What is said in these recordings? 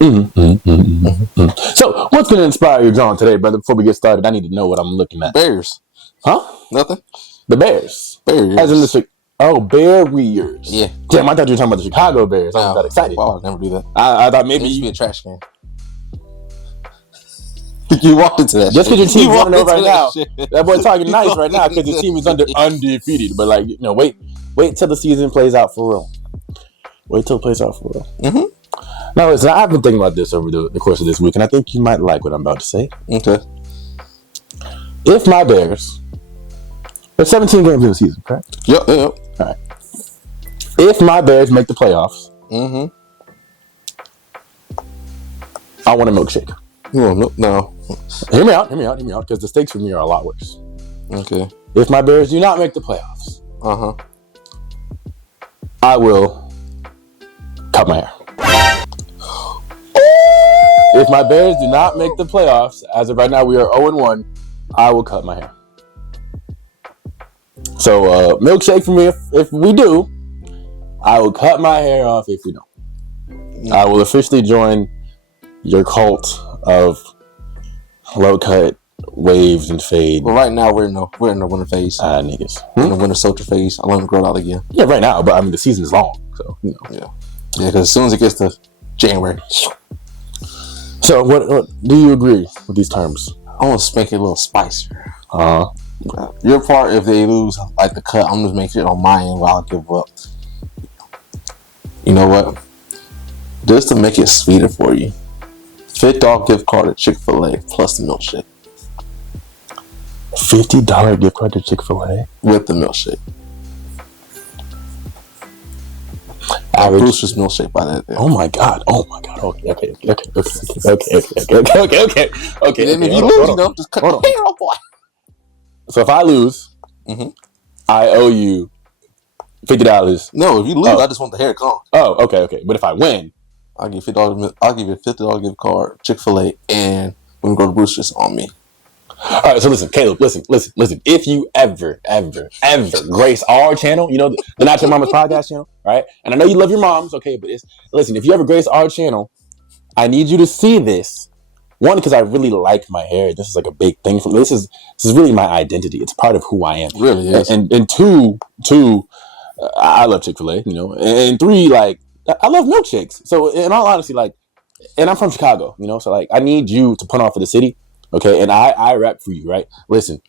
So, what's going to inspire you, John, today, brother? Before we get started, I need to know what I'm looking at. Bears. Huh? Nothing. The Bears. Bears. As in the Bears. Yeah. Damn, I thought you were talking about the Chicago Bears. I was that excited. Wow, I'd never do that. I thought maybe it used to be a trash can. You walked into that. Just because your team's running over right now, shit. that boy talking nice right now because his team is undefeated. But like, wait till the season plays out for real. Wait till it plays out for real. Mm-hmm. Now, listen, I've been thinking about this over the course of this week, and I think you might like what I'm about to say. Okay. If my Bears, there's 17 games in the season, correct? Yep. All right. If my Bears make the playoffs, I want a milkshake. No. Hear me out, because the stakes for me are a lot worse. Okay. If my Bears do not make the playoffs, I will cut my hair. If my Bears do not make the playoffs, as of right now we are 0-1, I will cut my hair. So, milkshake for me if we do. I will cut my hair off if we don't. I will officially join your cult of low cut, waves, and fade. Well, right now we're in the winter phase. Niggas. We're in the winter soldier phase. I let them grow it out again. Yeah, right now, but I mean the season is long, so Yeah, because as soon as it gets to January. So, what do you agree with these terms? I want to make it a little spicier. Your part, if they lose like the cut, I'm just making it on my end while I give up. You know what? Just to make it sweeter for you, $50 gift card at Chick-fil-A plus the milkshake. $50 gift card to Chick-fil-A with the milkshake. Average Brewster's milkshake by that. Oh my god. Okay. And if you lose, just cut the hair off, boy. So if I lose, I owe you $50. No, if you lose, I just want the hair gone. Oh, okay. But if I win, I'll give you $50. I'll give you a $50 gift card, Chick-fil-A, and we can go to Brewster's on me. All right, so listen, Caleb, listen. If you ever grace our channel, the Not Your Mama's Podcast channel, right? And I know you love your moms, okay, but listen, if you ever grace our channel, I need you to see this. One, because I really like my hair. This is like a big thing for me. This is really my identity. It's part of who I am. It really is. And two, I love Chick-fil-A, And three, like, I love milkshakes. So in all honesty, like, and I'm from Chicago, so like, I need you to put on for the city. Okay, and I rap for you, right? Listen,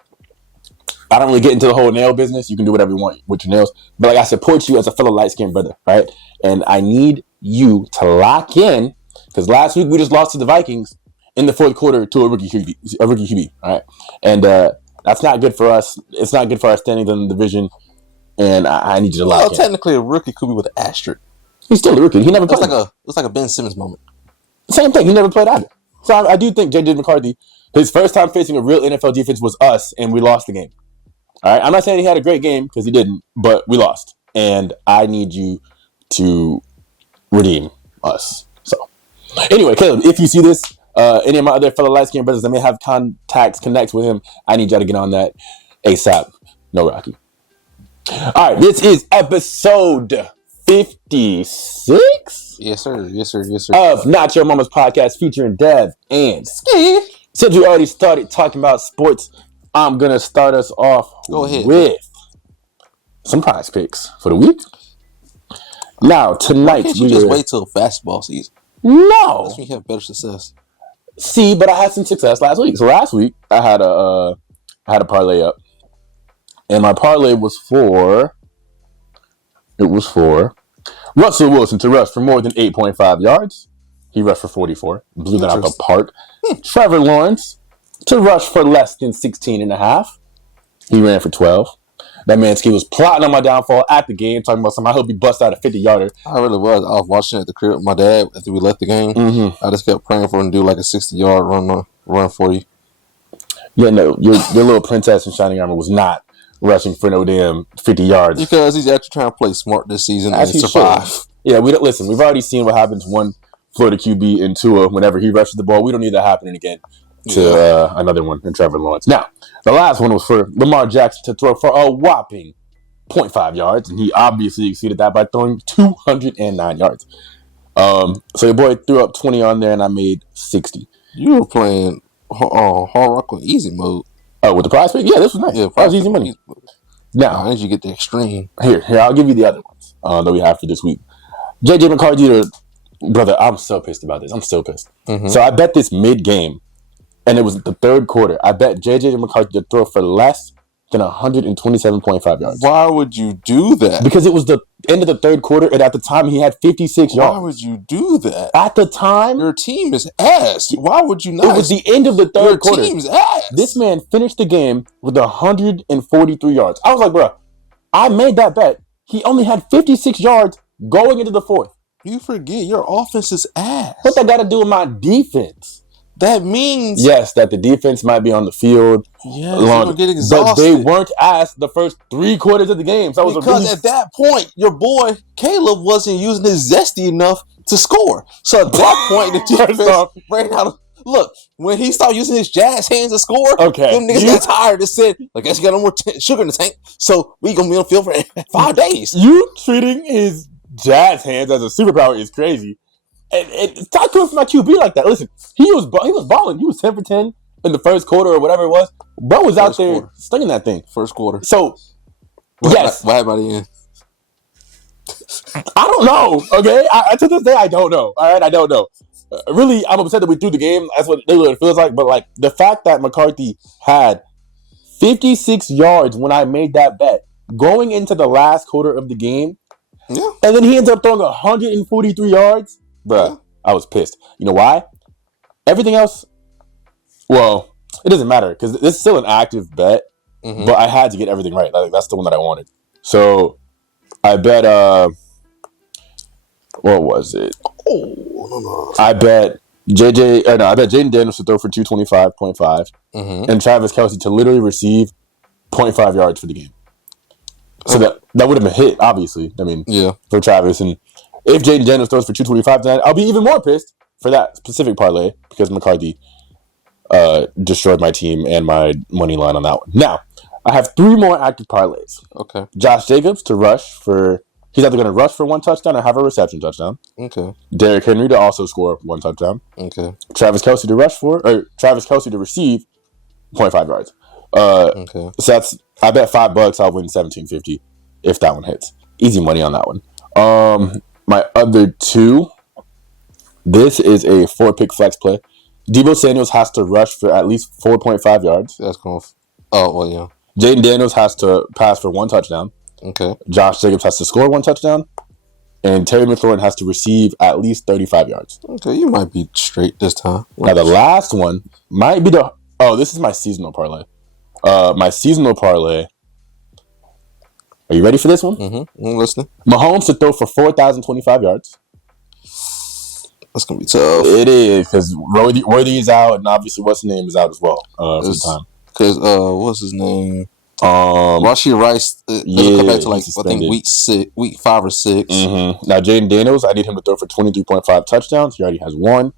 I don't really get into the whole nail business. You can do whatever you want with your nails. But like, I support you as a fellow light-skinned brother, right? And I need you to lock in, because last week we just lost to the Vikings in the fourth quarter to a rookie QB, all right? And that's not good for us. It's not good for our standings in the division. And I need you to lock in. Well, technically a rookie could be with an asterisk. He's still a rookie. He never played. It's like a Ben Simmons moment. Same thing. He never played either. So I do think J.J. McCarthy, his first time facing a real NFL defense was us, and we lost the game. All right? I'm not saying he had a great game, because he didn't, but we lost. And I need you to redeem us. So, anyway, Caleb, if you see this, any of my other fellow light-skinned brothers that may have connects with him, I need y'all to get on that ASAP. No Rocky. All right, this is episode 56? Yes, sir. Of Not Your Mama's Podcast featuring Dev and Skee. Since we already started talking about sports, I'm going to start us off with some prize picks for the week. Now, tonight, Why can't you just wait till basketball season? No. That's when you have better success. See, but I had some success last week. So last week, I had a parlay up. And my parlay was for Russell Wilson to rush for more than 8.5 yards. He rushed for 44. Blew that out the park. Trevor Lawrence to rush for less than 16.5. He ran for 12. That man Skee was plotting on my downfall at the game, talking about something. I hope he bust out a 50-yarder. I really was. I was watching at the crib with my dad after we left the game. I just kept praying for him to do like a 60-yard run for you. Yeah, no, your little princess in shining armor was not rushing for no damn 50 yards. Because he's actually trying to play smart this season and survive. Yeah, we've already seen what happens one Florida QB in Tua whenever he rushes the ball. We don't need that happening again to another one in Trevor Lawrence. Now, the last one was for Lamar Jackson to throw for a whopping 0.5 yards, and he obviously exceeded that by throwing 209 yards. So your boy threw up 20 on there, and I made 60. You were playing hard rock on easy mode. Oh, with the prize pick? Yeah, this was nice. Yeah, that was easy money. Now, I need you to get the extreme. Here, I'll give you the other ones that we have for this week. JJ McCarthy, brother, I'm so pissed about this. I'm still pissed. Mm-hmm. So I bet this mid-game, and it was the third quarter. I bet JJ McCarthy to throw for less than 127.5 yards. Why would you do that? Because it was the end of the third quarter, and at the time he had 56 yards. Why would you do that? At the time, your team is ass. Why would you not? It was the end of the third quarter. Your team's ass. This man finished the game with 143 yards. I was like, bro, I made that bet. He only had 56 yards going into the fourth. You forget your offense is ass. What that got to do with my defense? That means yes, that the defense might be on the field. Yeah, they're get exhausted. But they weren't asked the first 3 quarters of the game. So because at that point, your boy Caleb wasn't using his zesty enough to score. So at that point, the defense ran out of look. When he started using his jazz hands to score, okay, them niggas got tired and said, "I guess you got no more sugar in the tank, so we gonna be on the field for 5 days." You treating his jazz hands as a superpower is crazy. And talk to him for my QB like that. Listen, he was balling. He was 10 for 10 in the first quarter or whatever it was. Bro was out there slinging that thing. First quarter. So, yes. What happened by the end? I don't know. Okay, to this day I don't know. All right, I don't know. Really, I'm upset that we threw the game. That's what it feels like. But like the fact that McCarthy had 56 yards when I made that bet going into the last quarter of the game, yeah, and then he ends up throwing 143 yards. Bruh, yeah. I was pissed. You know why? Everything else, well, it doesn't matter because this is still an active bet, but I had to get everything right. Like, that's the one that I wanted. So I bet, what was it? I bet Jaden Daniels to throw for 225.5 and Travis Kelce to literally receive 0.5 yards for the game. So that would have been a hit, obviously. I mean, for Travis. And if Jaden Daniels throws for 225 tonight, I'll be even more pissed for that specific parlay because McCarthy destroyed my team and my money line on that one. Now, I have 3 more active parlays. Okay. Josh Jacobs to rush for... He's either going to rush for 1 touchdown or have a reception touchdown. Okay. Derrick Henry to also score 1 touchdown. Okay. Travis Kelce to receive 0.5 yards. Okay. So that's... I bet $5 I'll win $17.50 if that one hits. Easy money on that one. My other 2, this is a 4-pick flex play. Deebo Samuels has to rush for at least 4.5 yards. That's cool. Oh, well, yeah. Jaden Daniels has to pass for 1 touchdown. Okay. Josh Jacobs has to score 1 touchdown. And Terry McLaurin has to receive at least 35 yards. Okay, you might be straight this time. Now, the last one might be the... Oh, this is my seasonal parlay. My seasonal parlay... Are you ready for this one? Mm-hmm. I'm listening. Mahomes to throw for 4,025 yards. That's going to be tough. It is, because Worthy is out, and obviously what's his name is out as well for the time. Because, what's his name? Rashee Rice doesn't come back to, like, I think, week 5 or 6. Mm-hmm. Now, Jaden Daniels, I need him to throw for 23.5 touchdowns. He already has 1.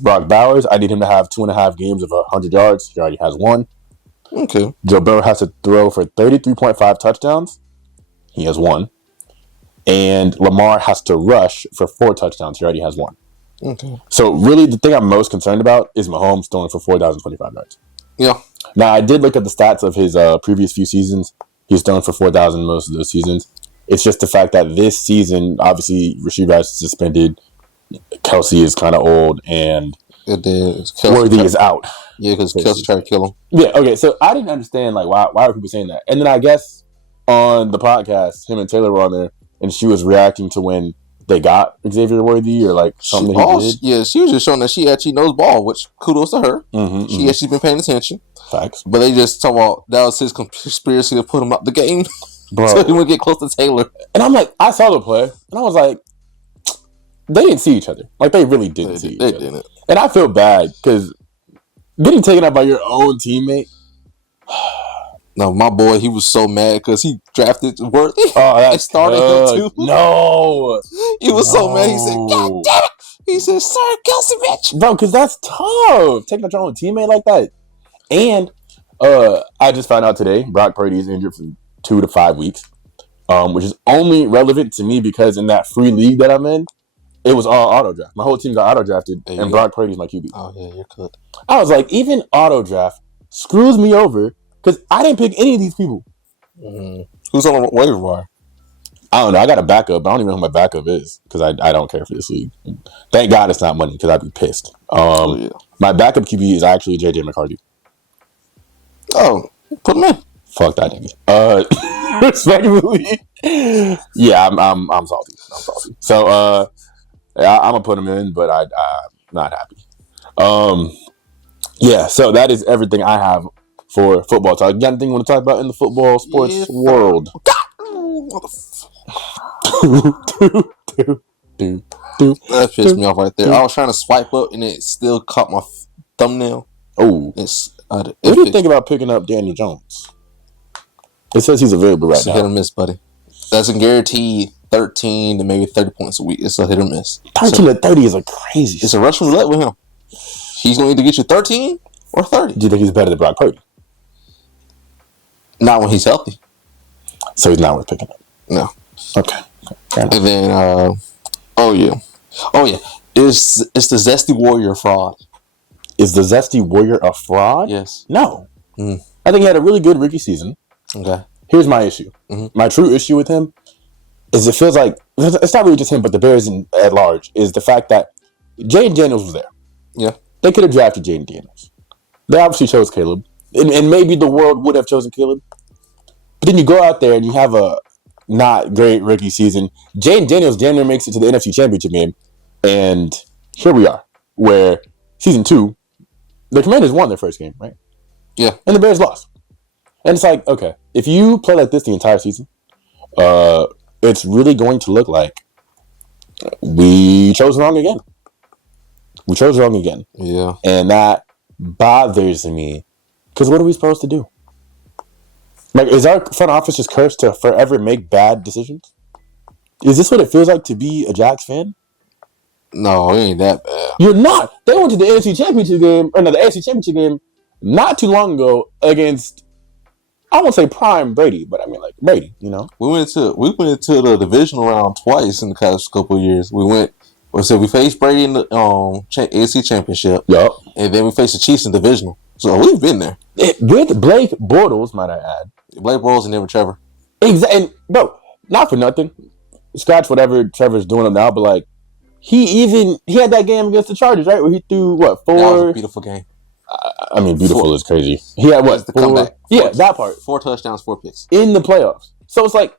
Brock Bowers, I need him to have 2.5 games of 100 yards. He already has 1. Okay. Joe Burrow has to throw for 33.5 touchdowns. He has 1. And Lamar has to rush for 4 touchdowns. He already has 1. Okay. So, really, the thing I'm most concerned about is Mahomes throwing for 4,025 yards. Yeah. Now, I did look at the stats of his previous few seasons. He's thrown for 4,000 most of those seasons. It's just the fact that this season, obviously, Rashee Rice is suspended. Kelce is kind of old, and Worthy is out. Yeah, because Kelce tried to kill him. Yeah, okay, so I didn't understand, like, why are people saying that? And then I guess on the podcast, him and Taylor were on there, and she was reacting to when they got Xavier Worthy or, like, something he did. Yeah, she was just showing that she actually knows ball, which kudos to her. She actually been paying attention. Facts. But they just talk about that was his conspiracy to put him out the game. Bro. So he wouldn't get close to Taylor. And I'm like, I saw the play, and I was like, they didn't see each other. Like, they really didn't see each other. They didn't. And I feel bad, because getting taken out by your own teammate... No, my boy, he was so mad because he drafted Worthy. Oh, that's started him too. No. He was so mad. He said, God damn it. He said, sorry, Kelce, bitch. Bro, because that's tough. Taking out your own teammate like that. And I just found out today, Brock Purdy is injured for 2 to 5 weeks, which is only relevant to me because in that free league that I'm in, it was all auto draft. My whole team got auto drafted, and Brock Purdy's my QB. Oh yeah, you're cooked. I was like, even auto draft screws me over because I didn't pick any of these people. Mm-hmm. Who's on the waiver wire? I don't know. I got a backup. I don't even know who my backup is because I don't care for this league. Thank God it's not money because I'd be pissed. My backup QB is actually JJ McCarthy. Oh, put him in. Fuck that nigga. Respectfully, yeah, I'm salty. So I'm gonna put him in, but I'm not happy. Yeah. So that is everything I have for football talk. You got anything you want to talk about in the football sports world? That pissed me off right there. I was trying to swipe up and it still caught my thumbnail. Oh, what do you think about picking up Daniel Jones? It says he's available right now. It's a hit or miss, buddy. Doesn't guarantee 13 to maybe 30 points a week. It's a hit or miss. 13 to 30 is a crazy. It's a Russian roulette with him. He's going to either get you 13 or 30. Do you think he's better than Brock Purdy? Not when he's healthy. So he's not worth picking up. No. Okay. And then, oh yeah, it's the Zesty Warrior fraud. Is the Zesty Warrior a fraud? Yes. No. I think he had a really good rookie season. Okay. Here's my issue. My true issue with him is it feels like it's not really just him, but the Bears at large is the fact that Jaden Daniels was there. Yeah. They could have drafted Jaden Daniels. They obviously chose Caleb, and maybe the world would have chosen Caleb. But then you go out there and you have a not great rookie season. Jaden Daniels damn near makes it to the NFC Championship game, and here we are, where season 2, the Commanders won their first game, right? Yeah. And the Bears lost. And it's like, okay, if you play like this the entire season, it's really going to look like we chose wrong again. Yeah. And that bothers me. Because what are we supposed to do? Like, is our front office just cursed to forever make bad decisions? Is this what it feels like to be a Jags fan? No, it ain't that bad. You're not. They went to the NFC Championship game, or no, the AFC Championship game not too long ago against, I won't say prime Brady, but I mean like Brady, you know? We went into the divisional round twice in the past couple of years. We faced Brady in the AFC Championship. Yep. And then we faced the Chiefs in divisional. So we've been there. With Blake Bortles, might I add. Blake Bortles and never Trevor. Exactly. And, bro, not for nothing. Scratch whatever Trevor's doing now, but like, he had that game against the Chargers, right? Where he threw, 4? That was a beautiful game. I mean, beautiful is crazy. He had what? The comeback. That part. 4 touchdowns, 4 picks. In the playoffs. So it's like,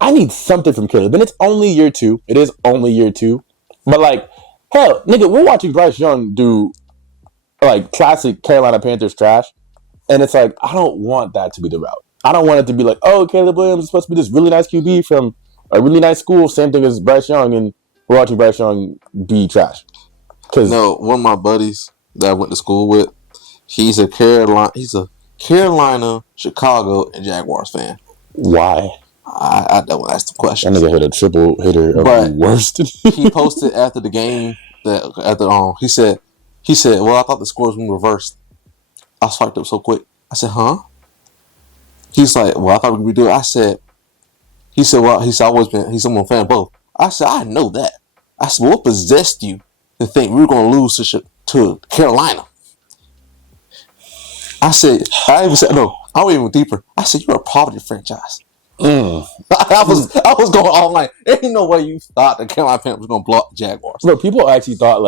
I need something from Caleb. And it's only year 2. It is only year 2. But like, hell, nigga, we're watching Bryce Young do like classic Carolina Panthers trash. And it's like, I don't want that to be the route. I don't want it to be like, oh, Caleb Williams is supposed to be this really nice QB from a really nice school. Same thing as Bryce Young. And we're watching Bryce Young be trash. No, one of my buddies that I went to school with, he's a Carolina, Chicago, and Jaguars fan. Why? I don't ask the question. That nigga hit a triple hitter of the worst. He posted after the game that he said, well, I thought the scores were reversed. I swiped up so quick. I said, huh? He's like, well, I thought we could do it. He's always been, he's someone fan of both. I said, I know that. I said, what possessed you to think we were going to lose to Carolina? I went even deeper. I said, you're a poverty franchise. I was going all night. Ain't no way you thought the Carolina Panthers was going to blow up the Jaguars. Bro, people actually thought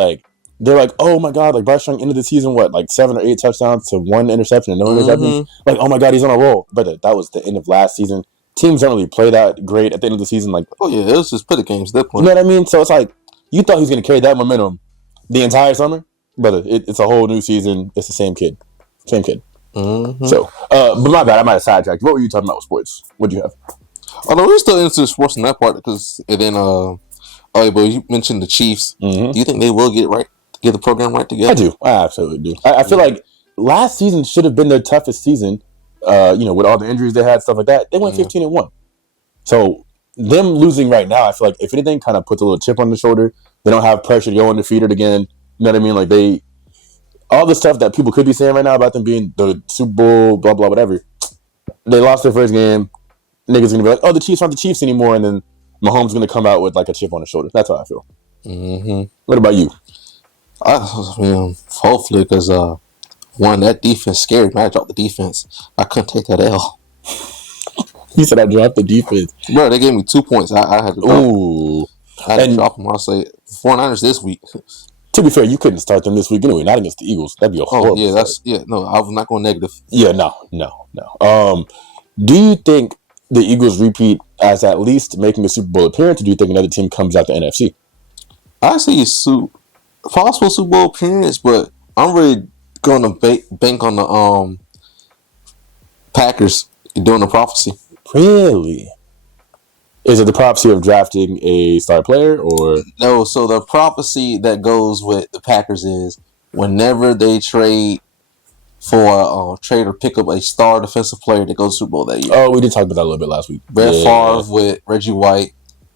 they're like, oh my God, like Bryce Young ended the season, 7 or 8 touchdowns to 1 interception and no interception. Like, oh my God, he's on a roll. But that was the end of last season. Teams don't really play that great at the end of the season. Like, oh yeah, it was just pretty games at that point. You know what I mean? So it's like, you thought he was going to carry that momentum the entire summer, but it's a whole new season. It's the same kid. So, but my bad, I might have sidetracked. What were you talking about with sports? What do you have? Oh no, we're still into sports in that part because, and then, but you mentioned the Chiefs. Do you think they will get the program right together? I do. I absolutely do. I feel like last season should have been their toughest season. With all the injuries they had, stuff like that. They went 15-1. So them losing right now, I feel like if anything, kind of puts a little chip on the shoulder. They don't have pressure to go undefeated again. You know what I mean? Like all the stuff that people could be saying right now about them being the Super Bowl, blah blah whatever. They lost their first game. Niggas gonna be like, oh, the Chiefs aren't the Chiefs anymore, and then Mahomes gonna come out with like a chip on his shoulder. That's how I feel. What about you? Hopefully, because one, that defense scared me. I dropped the defense. I couldn't take that L. You said I dropped the defense. Bro, they gave me 2 points. I had to drop. Ooh. I had to drop them. I'll say 49ers this week. To be fair, you couldn't start them this week anyway, not against the Eagles. That'd be a horrible start. No, I was not going negative. Yeah, no. Do you think the Eagles repeat as at least making a Super Bowl appearance, or do you think another team comes out the NFC? I see possible Super Bowl appearance, but I'm really going to bank on the Packers doing the prophecy. Really? Is it the prophecy of drafting a star player, or no? So the prophecy that goes with the Packers is whenever they trade for trade or pick up a star defensive player that goes to Super Bowl that year. Oh, we did talk about that a little bit last week. Brett Favre with Reggie White,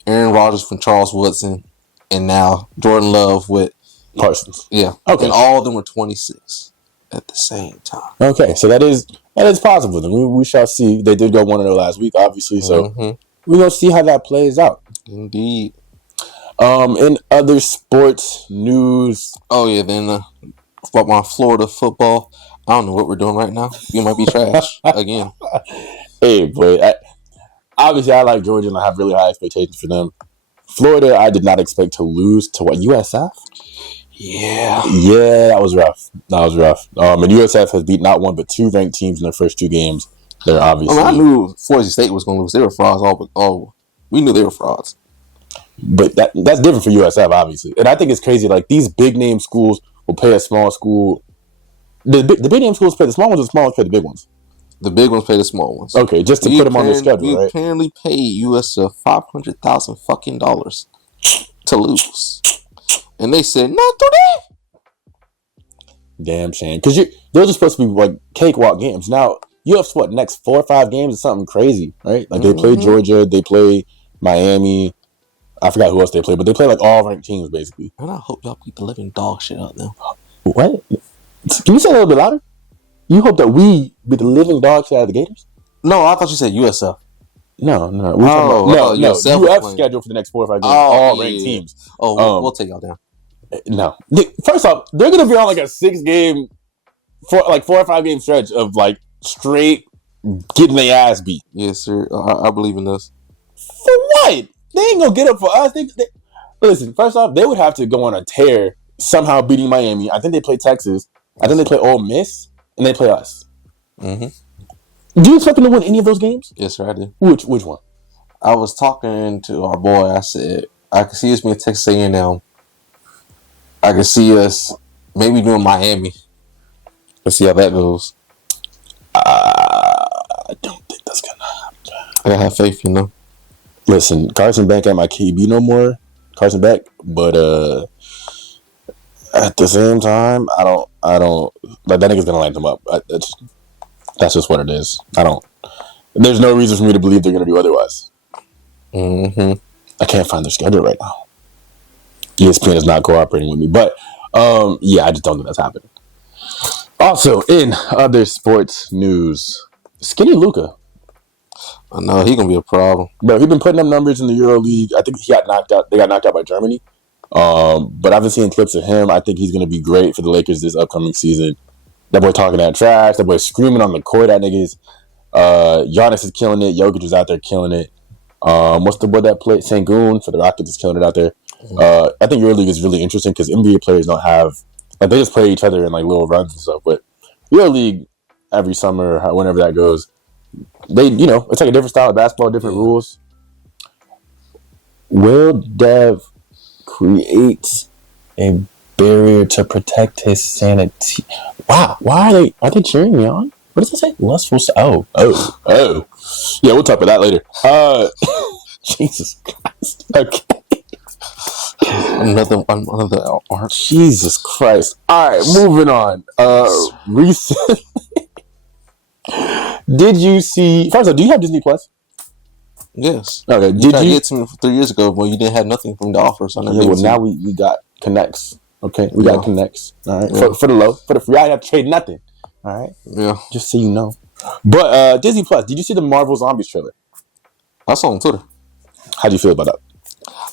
Aaron Rodgers from Charles Woodson, and now Jordan Love with Parsons. Yeah. Okay. And all of them were 26 at the same time. Okay, so that is possible. Then we shall see. They did go 1-0 last week, obviously, so we're gonna see how that plays out. Indeed. In other sports news, then about my Florida football. I don't know what we're doing right now. We might be trash again. Hey, boy. Obviously, I like Georgia, and I have really high expectations for them. Florida, I did not expect to lose to what, USF? Yeah, that was rough. And USF has beat not one but two ranked teams in their first two games. They're obviously. I knew Boise State was going to lose. They were frauds. We knew they were frauds. But that's different for USF, obviously. And I think it's crazy. Like, these big name schools will pay a small school. The big name schools pay the small ones, or the small ones pay the big ones? The big ones pay the small ones. Okay, just to put them on their schedule, right? We apparently paid USF $500,000 fucking dollars to lose. And they said, not today. Damn shame. Because those are supposed to be like cakewalk games. Now, UF's next 4 or 5 games is something crazy, right? Like, they play Georgia, they play Miami. I forgot who else they play, but they play like all ranked teams, basically. And I hope y'all beat the living dog shit out there. What? Can you say that a little bit louder? You hope that we beat the living dog shit out of the Gators? No, I thought you said USF. No. UF scheduled for the next 4 or 5 games. All ranked teams. We'll take y'all down. No. First off, they're going to be on like a 6-game, 4 or 5 game stretch of like straight getting their ass beat. Yes, sir. I believe in this. For what? They ain't going to get up for us. Listen, first off, they would have to go on a tear somehow beating Miami. I think they play Texas. I think they play Ole Miss, and they play us. Do you expect them to win any of those games? Yes, sir, I do. Which one? I was talking to our boy. I said, I could see us being Texas A&M. I could see us maybe doing Miami. Let's see how that goes. I don't think that's going to happen. I gotta have faith, Listen, Carson Beck ain't my QB no more. Carson Beck, but at the same time, I don't like that nigga's gonna light them up. That's just what it is. There's no reason for me to believe they're gonna do otherwise. I can't find their schedule right now. ESPN is not cooperating with me, but I just don't think that's happening. Also, in other sports news, Skinny Luka. I know he's gonna be a problem, bro. He's been putting up numbers in the Euro League. I think he got knocked out. They got knocked out by Germany. But I've been seeing clips of him. I think he's gonna be great for the Lakers this upcoming season. That boy talking that trash. That boy screaming on the court at niggas. Giannis is killing it. Jokic is out there killing it. What's the boy that played Sengun for the Rockets is killing it out there. I think Euro League is really interesting because NBA players don't have they just play each other in like little runs and stuff. But Euro League every summer, whenever that goes. They, it's like a different style of basketball, different rules. Will Dev creates a barrier to protect his sanity? Wow, why are they cheering me on? What does it say? Lustful. Oh. Yeah, we'll talk about that later. Jesus Christ. Okay. Another art. Jesus Christ. All right, moving on. Recently. Did you see? First of all, do you have Disney Plus? Yes. Okay. You tried to get to me 3 years ago, but you didn't have nothing from the offer. So now we got connects. Okay, we got connects. All right, for the low, for the free, I didn't have to trade nothing. All right. Yeah. Just so you know. But Disney Plus, did you see the Marvel Zombies trailer? I saw on Twitter. How do you feel about that?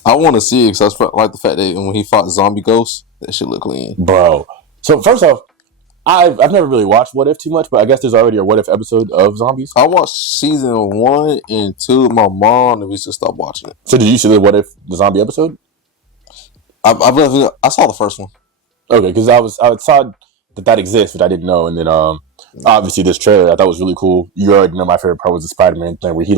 I want to see it because I like the fact that when he fought zombie ghosts, that shit look clean, bro. So first off, I've never really watched What If too much, but I guess there's already a What If episode of zombies. I watched season 1 and 2 with my mom, and we just stopped watching it. So did you see the What If the zombie episode? I saw the first one. Okay, because I saw that exists, which I didn't know, and then obviously this trailer I thought was really cool. You already know my favorite part was the Spider-Man thing where he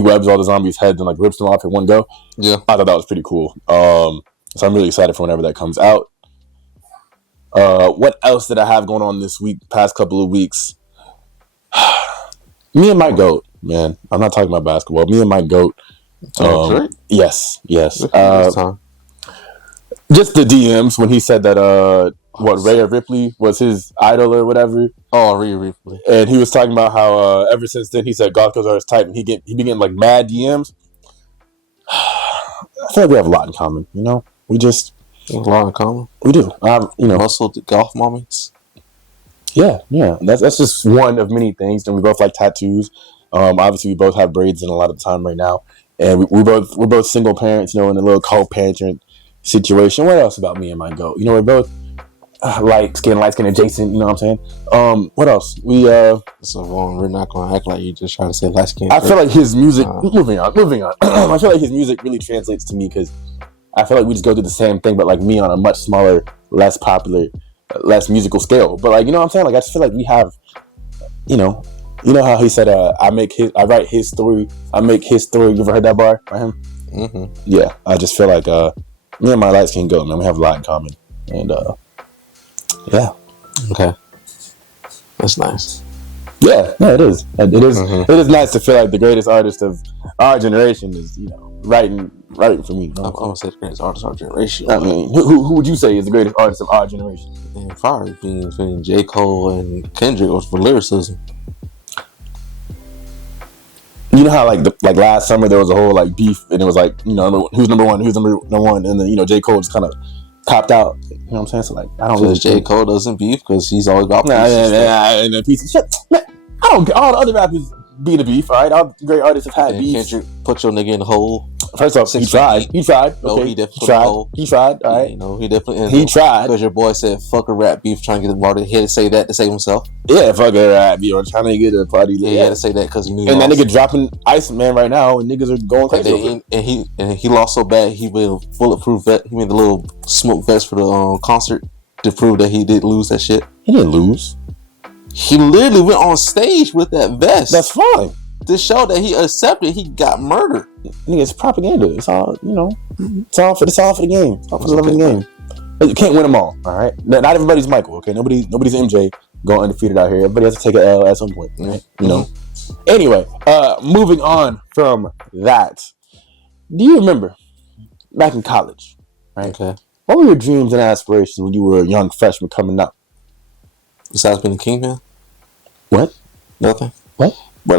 webs all the zombies' heads and like rips them off at one go. Yeah, I thought that was pretty cool. So I'm really excited for whenever that comes out. What else did I have going on this week? Past couple of weeks, me and my goat, man. I'm not talking about basketball. Me and my goat. Yes. Just the DMs when he said that Rhea Ripley was his idol or whatever. Oh, Rhea Ripley. And he was talking about how ever since then he said golf girls are his type, and he been getting like mad DMs. I feel like we have a lot in common. You know, we just a lot in common. We do. Muscle the golf moments. Yeah. That's just one of many things. And we both like tattoos. Obviously, we both have braids in a lot of the time right now, and we're both single parents. You know, in a little co-parent situation. What else about me and my goat? You know, we're both light skin adjacent. You know what I'm saying? What else? So we're not gonna act like you just trying to say light skin. I feel like his music. Moving on. I feel like his music really translates to me because I feel like we just go through the same thing, but like me on a much smaller, less popular, less musical scale. But like, you know what I'm saying? Like, I just feel like we have, you know how he said, I write his story, I make his story. You ever heard that bar by him? Mm-hmm. Yeah, I just feel like me and my light skin goat, man, we have a lot in common. And yeah. Okay. That's nice. Yeah, it is. It is. Mm-hmm. It is nice to feel like the greatest artist of our generation is, writing for me. I'm gonna say the greatest artist of our generation. I mean, who would you say is the greatest artist of our generation? And probably between J. Cole and Kendrick was for lyricism. You know how like last summer there was a whole like beef, and it was like, who's number one, and then J. Cole just kind of copped out. You know what I'm saying? So like, I don't really. J. Cole doesn't beef because he's always about and a piece of shit. Man, I don't. All the other rappers be the beef. All right, all the great artists have had beef. Kendrick put your nigga in the hole. First off, he tried. No, okay. he definitely tried. He tried. All right. He definitely. He tried because your boy said fuck a rap beef, trying to get the party. He had to say that to save himself. Yeah, fuck a rap beef. Or trying to get the party. Yeah, he had to say that because he knew. And that nigga dropping Iceman right now, and niggas are going crazy. And he lost so bad. He made a bulletproof vest. He made a little smoke vest for the concert to prove that he did lose that shit. He didn't lose. He literally went on stage with that vest. That's fine. To show that he accepted he got murdered. It's propaganda. It's all, it's all for the game. It's all for the love of the game. You can't win them all right? Not everybody's Michael, okay? Nobody's MJ going undefeated out here. Everybody has to take an L at some point, right? Anyway, moving on from that. Do you remember back in college, right? Okay. What were your dreams and aspirations when you were a young freshman coming up? Besides being a kingpin? What? Nothing. What? But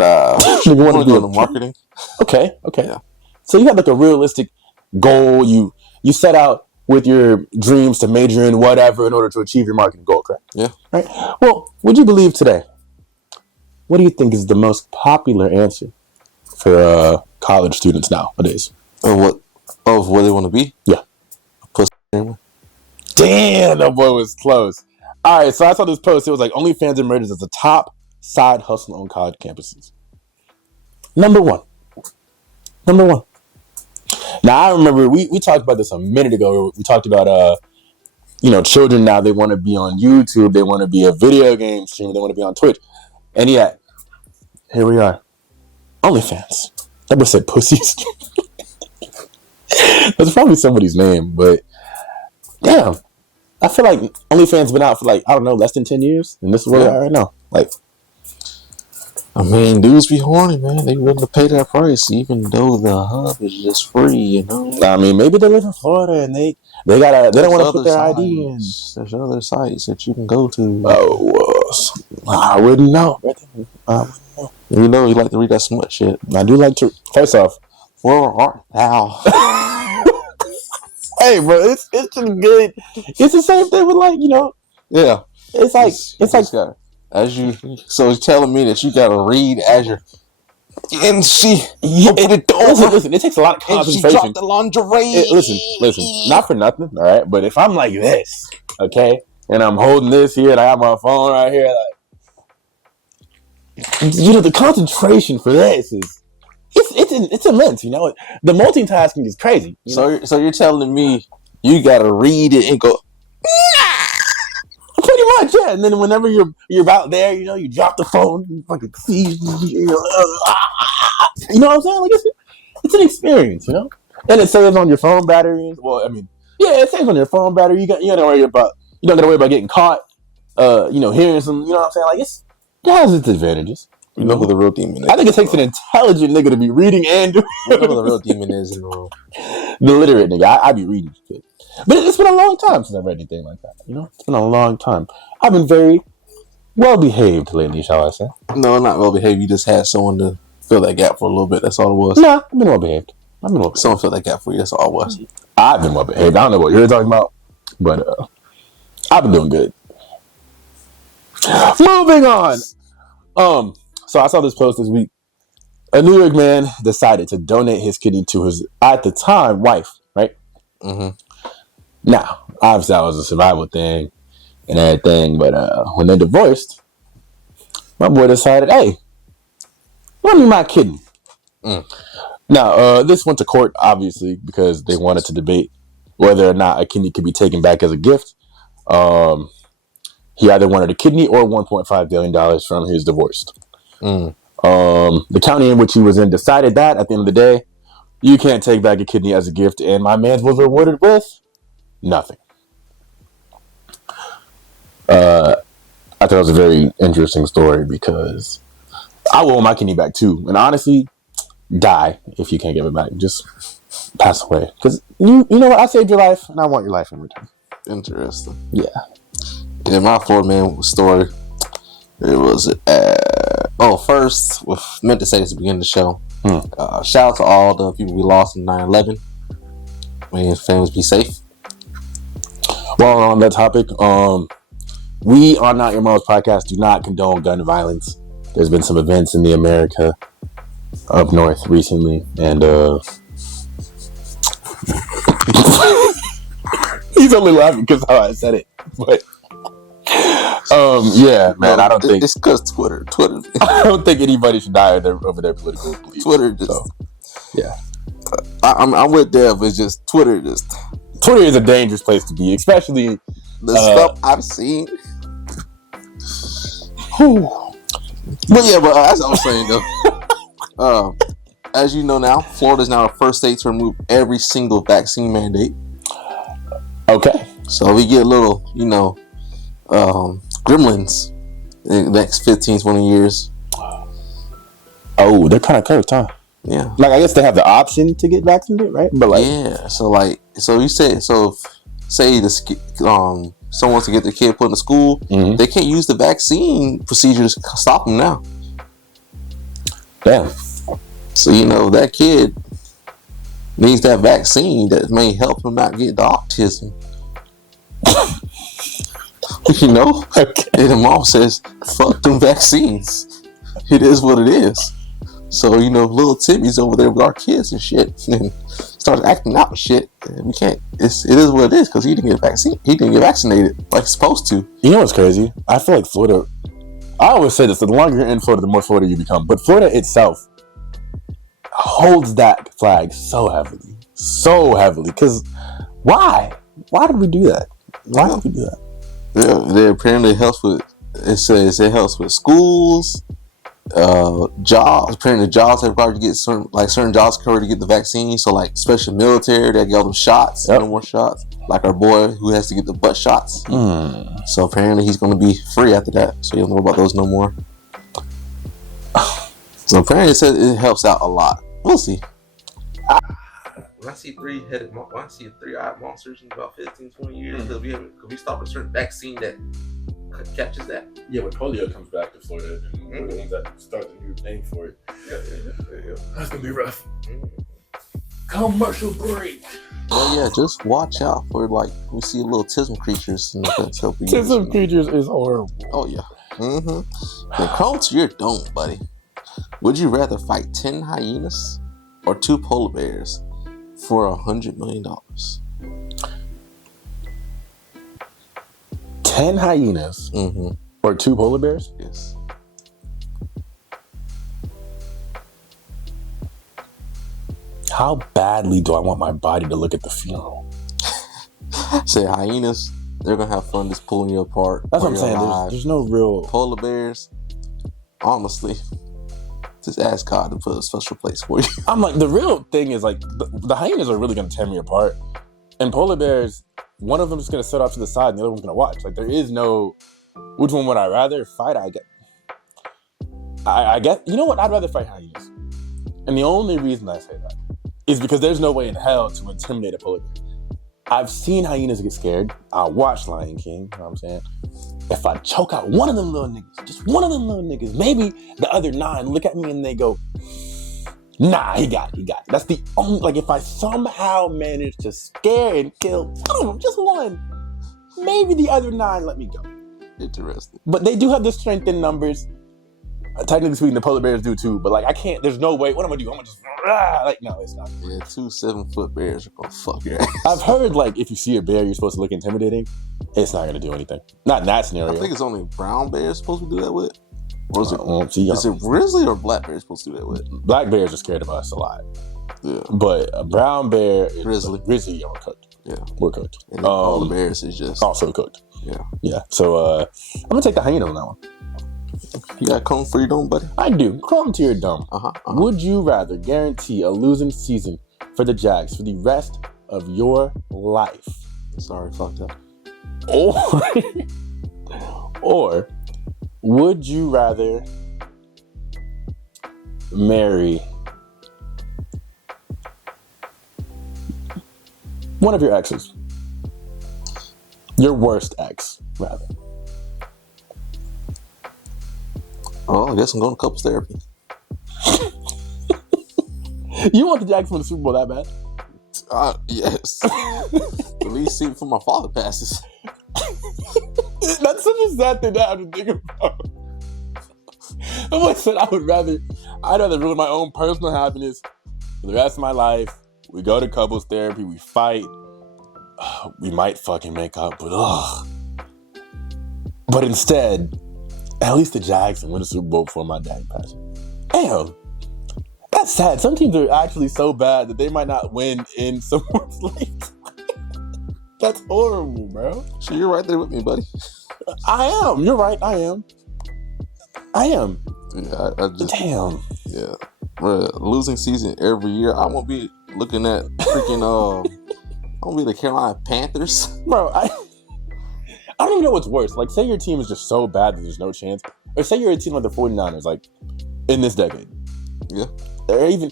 you want to go into marketing. Okay. Yeah. So you had like a realistic goal. You set out with your dreams to major in whatever in order to achieve your marketing goal, correct? Yeah. Right. Well, would you believe today? What do you think is the most popular answer for college students nowadays? Of what they want to be? Yeah. Pussy. Damn, that boy was close. All right, so I saw this post. It was like OnlyFans and murders as the top side hustle on college campuses. Number one. Now, I remember we talked about this a minute ago. We talked about, children now, they want to be on YouTube. They want to be a video game streamer. They want to be on Twitch. And yet, here we are. OnlyFans. That boy said pussies. That's probably somebody's name, but damn. I feel like OnlyFans been out for less than 10 years. And this is where we are right now. I mean, dudes be horny, man. They willing to pay that price, even though the hub is just free, I mean, maybe they live in Florida and they don't want to put their ID in. There's other sites that you can go to. Oh, I wouldn't know. You like to read that smut shit. I do like to. First off, where art thou? Hey, bro, it's just good. It's the same thing with Yeah. It's like as you. So you're telling me that you gotta read as you're And she opened the door. Listen, it takes a lot of concentration. And she dropped the lingerie. Listen, not for nothing, all right? But if I'm like this, okay, and I'm holding this here, and I have my phone right here, like, the concentration for this is it's immense, The multitasking is crazy. So you're telling me you gotta read it and go, pretty much, yeah. And then whenever you're about there, you drop the phone, you fucking see, you know what I'm saying? Like it's an experience, And it saves on your phone batteries. Well, I mean, yeah, it saves on your phone battery. You don't gotta worry about getting caught. Hearing some, you know what I'm saying? Like it has its advantages. You know who the real demon is? I think it takes an intelligent nigga to be reading and doing. You know who the real demon is in the room? The literate nigga. I be reading shit. But it's been a long time since I've read anything like that. It's been a long time. I've been very well behaved lately, shall I say? No, not well behaved. You just had someone to fill that gap for a little bit. That's all it was. Nah, I've been well behaved. Someone filled that gap for you. That's all it was. I've been well behaved. I don't know what you're talking about, but I've been doing good. Moving on. So I saw this post this week. A New York man decided to donate his kidney to his, at the time, wife, right? Mm-hmm. Now, obviously that was a survival thing and everything, but when they divorced, my boy decided, hey, lend me my kidney. Now, this went to court, obviously, because they wanted to debate whether or not a kidney could be taken back as a gift. He either wanted a kidney or $1.5 billion from his divorce. The county in which he was in decided that at the end of the day, you can't take back a kidney as a gift, and my man was rewarded with nothing. I thought it was a very interesting story because I will want my kidney back too, and honestly, die if you can't give it back. Just pass away because you know what? I saved your life, and I want your life in return. Interesting. Yeah. In my Florida man story, it was first, meant to say this at the beginning of the show. Shout out to all the people we lost in 9/11. May families be safe. Well, on that topic, we on Not Your Mama's Podcast do not condone gun violence. There's been some events in the America up north recently, and he's only laughing because how I said it, but yeah, man, I don't think it's because Twitter. I don't think anybody should die over their political beliefs. Twitter just, yeah. I'm with Dev. It's just Twitter is a dangerous place to be, especially the stuff I've seen. But yeah, but as I was saying though, as you know now, Florida is now the first state to remove every single vaccine mandate. Okay, so we get a little, gremlins in the next 15-20 years. Oh, they're kind of cursed, huh? Yeah. Like, I guess they have the option to get vaccinated, right? But like, yeah. So you say, say someone wants to get their kid put in school, they can't use the vaccine procedures to stop them now. Damn. So that kid needs that vaccine that may help him not get the autism. Okay. And the mom says, "Fuck them vaccines. It is what it is." So little Timmy's over there with our kids and shit, and starts acting out and shit. And we can't. It is what it is because he didn't get vaccine. He didn't get vaccinated like he's supposed to. You know what's crazy? I feel like Florida. I always say this: the longer you're in Florida, the more Florida you become. But Florida itself holds that flag so heavily. Because why? Why did we do that? Why did we do that? Yeah, they apparently helps with. It says it helps with schools. Jobs. Apparently, jobs have required to get certain jobs covered to get the vaccine. So, like, especially military, they get all them shots. No more shots. Like our boy who has to get the butt shots. So apparently, he's going to be free after that. So you don't know about those no more. So apparently, it says it helps out a lot. We'll see. When I see three-eyed monsters in about 15-20 years, could we stop a certain vaccine that catches that? Yeah, when polio comes back to Florida, and we're the ones that start the new name for it. Yeah. That's gonna be rough. Commercial break. Well, yeah, just watch out for we see little tism creatures in the next couple years. Tism creatures is horrible. Oh yeah. They crawl to your dome, buddy. Would you rather fight 10 hyenas or 2 polar bears for $100 million? 10 hyenas or 2 polar bears? Yes. How badly do I want my body to look at the funeral? Say hyenas, they're gonna have fun just pulling you apart. That's what I'm saying. There's no real polar bears. Honestly, just ask God to put a special place for you. I'm like, the real thing is like the hyenas are really gonna tear me apart, and polar bears, one of them is gonna sit off to the side and the other one's gonna watch. Like there is no, which one would I rather fight? I get, you know what? I'd rather fight hyenas, and the only reason I say that is because there's no way in hell to intimidate a polar bear. I've seen hyenas get scared. I watched Lion King, you know what I'm saying? If I choke out one of them little niggas, just one of them little niggas, maybe the other 9 look at me and they go, nah, he got it. That's the only, like if I somehow manage to scare and kill one of them, just one, maybe the other 9 let me go. Interesting. But they do have the strength in numbers. Technically speaking, the polar bears do too, but like I can't, there's no way, what am I gonna do? I'm gonna just, like, no, it's not. Yeah, 2 7-foot bears are gonna fuck your ass. I've heard like if you see a bear, you're supposed to look intimidating. It's not gonna do anything. Not in that scenario. I think it's only brown bears supposed to do that with. Or is it grizzly or black bears supposed to do that with? Black bears are scared of us a lot. Yeah. But a brown bear is grizzly. Grizzly are cooked. Yeah. We're cooked. And polar bears is just also cooked. Yeah. Yeah. So I'm gonna take the hyena on that one. You got comb for your dome, buddy? I do. Chrome to your dome. Would you rather guarantee a losing season for the Jags for the rest of your life? Sorry, fucked up. Or would you rather marry one of your exes? Your worst ex, rather. Oh, I guess I'm going to couples therapy. You want the Jags to win the Super Bowl that bad? Yes. The lead seat for my father passes. That's such a sad thing to have to think about. I said I'd rather ruin my own personal happiness for the rest of my life. We go to couples therapy, we fight. We might fucking make up, but instead, at least the Jags can win a Super Bowl before my daddy passes. Damn, that's sad. Some teams are actually so bad that they might not win in someone's lifetime. That's horrible, bro. So you're right there with me, buddy. I am. You're right. I am. Yeah, I just... Damn. Yeah. Bro, losing season every year. I won't be looking at freaking... I won't be the Carolina Panthers. Bro, I don't even know what's worse. Like, say your team is just so bad that there's no chance. Or say you're a team like the 49ers, like, in this decade. Yeah. Or even...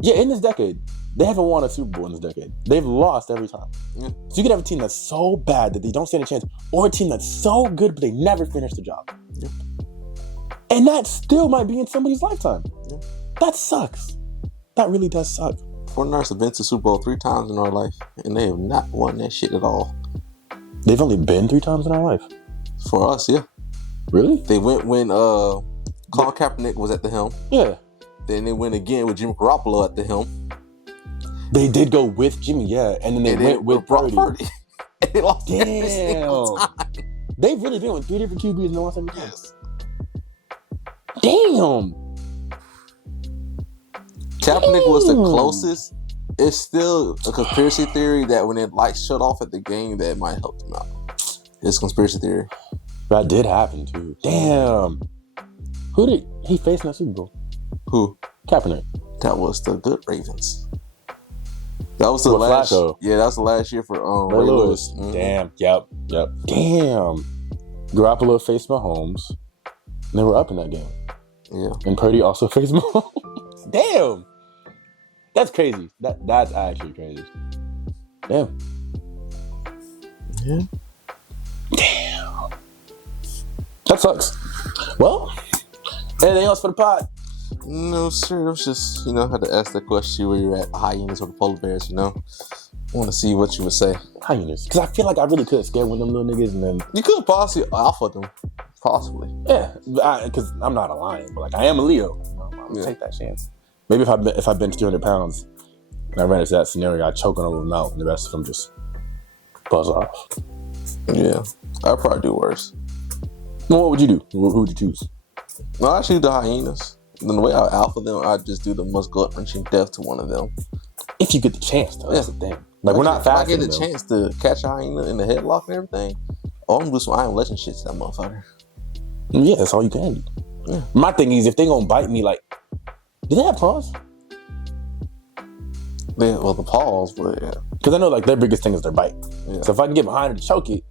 Yeah, in this decade. They haven't won a Super Bowl in this decade. They've lost every time. Yeah. So you could have a team that's so bad that they don't stand a chance, or a team that's so good but they never finish the job. Yeah. And that still might be in somebody's lifetime. Yeah. That sucks. That really does suck. 49ers have been to Super Bowl 3 times in our life, and they have not won that shit at all. They've only been 3 times in our life? For us, yeah. Really? They went when Colin Kaepernick was at the helm. Yeah. Then they went again with Jimmy Garoppolo at the helm. They did go with Jimmy, yeah. And then they went with Purdy. And they lost every single time. They've really been with 3 different QBs and they lost every time. Yes. Damn. Kaepernick was the closest. It's still a conspiracy theory that when it lights shut off at the game, that might help them out. It's conspiracy theory. That did happen too. Damn. Who did he face in that Super Bowl? Who? Kaepernick. That was the good Ravens. That was the last. Flacco. Yeah, that was the last year for Ray Lewis. Mm-hmm. Damn. Yep. Damn. Garoppolo faced Mahomes. And they were up in that game. Yeah. And Purdy also faced Mahomes. Damn. That's crazy. That's actually crazy. Damn. Yeah. Damn. That sucks. Well, anything else for the pod? No, sir. I was just, had to ask that question where you're at, hyenas or the polar bears, I want to see what you would say. Hyenas. Because I feel like I really could scare one of them little niggas and then... You could possibly alpha them. Possibly. Yeah. Because I'm not a lion, but like I am a Leo. gonna take that chance. Maybe if I bench 300 pounds and I ran into that scenario, I choke on them with mouth and the rest of them just buzz off. Yeah, I'd probably do worse. Well, what would you do? Who would you choose? No, I choose the hyenas. And the way I alpha them, I just do the most gut-wrenching death to one of them. If you get the chance, though, that's the thing. Like, we're not If I fast. get the chance to catch a hyena in the headlock and everything, I'm gonna do some I Am Legend shit to that motherfucker. Yeah, that's all you can do. Yeah. My thing is, if they gonna bite me, like, do they have paws? Yeah, well, the paws, but yeah. Because I know, like, their biggest thing is their bite. Yeah. So if I can get behind it to choke it,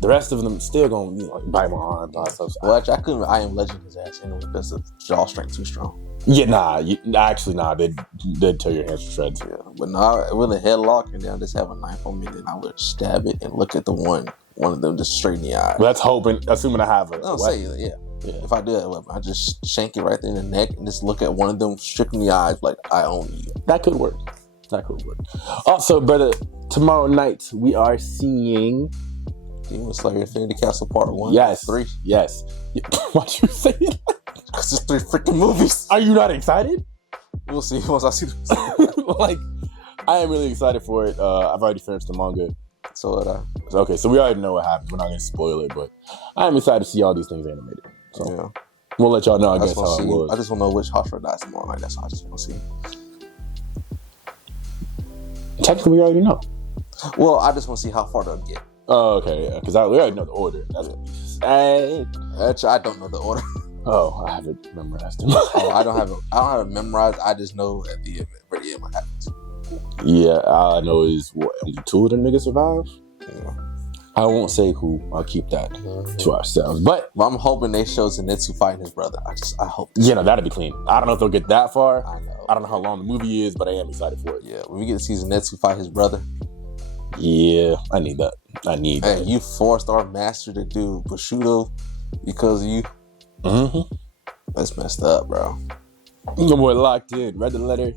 the rest of them still gonna like, bite my arm. Well, actually, I couldn't. I Am Legend his ass anyway because the jaw strength too strong. Yeah, nah. They'd tear your hands to shreds. Yeah, but no, with a headlock and then I just have a knife on me, then I would stab it and look at the one of them just straight in the eye. Well, that's assuming I have a weapon. Yeah. If I do have a weapon, I just shank it right there in the neck and just look at one of them straight in the eyes like, I own you. That could work. Also, brother, tomorrow night we are seeing Demon Slayer Infinity Castle Part 1. Yes. 3. Yes. Why'd you say it? Because it's 3 freaking movies. Are you not excited? We'll see once I see them. Like, I am really excited for it. I've already finished the manga. So okay, so we already know what happens. We're not going to spoil it, but I am excited to see all these things animated. So yeah. We'll let y'all know, I guess, how it was. I just want to know which Hashira dies tomorrow night. That's all I just want to see. Technically, we already know. Well, I just want to see how far they'll get. Oh, okay, yeah, because we already know the order. That's what Actually, I don't know the order. Oh, I have it memorized. I don't have it memorized. I just know at the end what happens. Yeah, all I know is what only 2 of them niggas survive. Yeah. I won't say who. I'll keep that to ourselves. But I'm hoping they show Zenitsu fighting his brother. I hope. That'd be clean. I don't know if they'll get that far. I know. I don't know how long the movie is, but I am excited for it. Yeah, when we get to see Zenitsu fight his brother. Yeah, I need that. Hey, you forced our master to do Bushido because of you. Mm-hmm. That's messed up, bro. The boy locked in. Read the letter.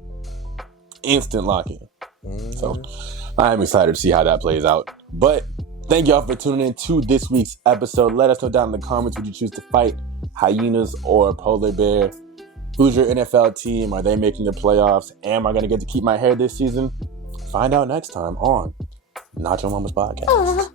Instant lock-in. Mm-hmm. So I am excited to see how that plays out. But thank y'all for tuning in to this week's episode. Let us know down in the comments, would you choose to fight hyenas or polar bear? Who's your NFL team? Are they making the playoffs? Am I going to get to keep my hair this season? Find out next time on Not Your Mama's Podcast.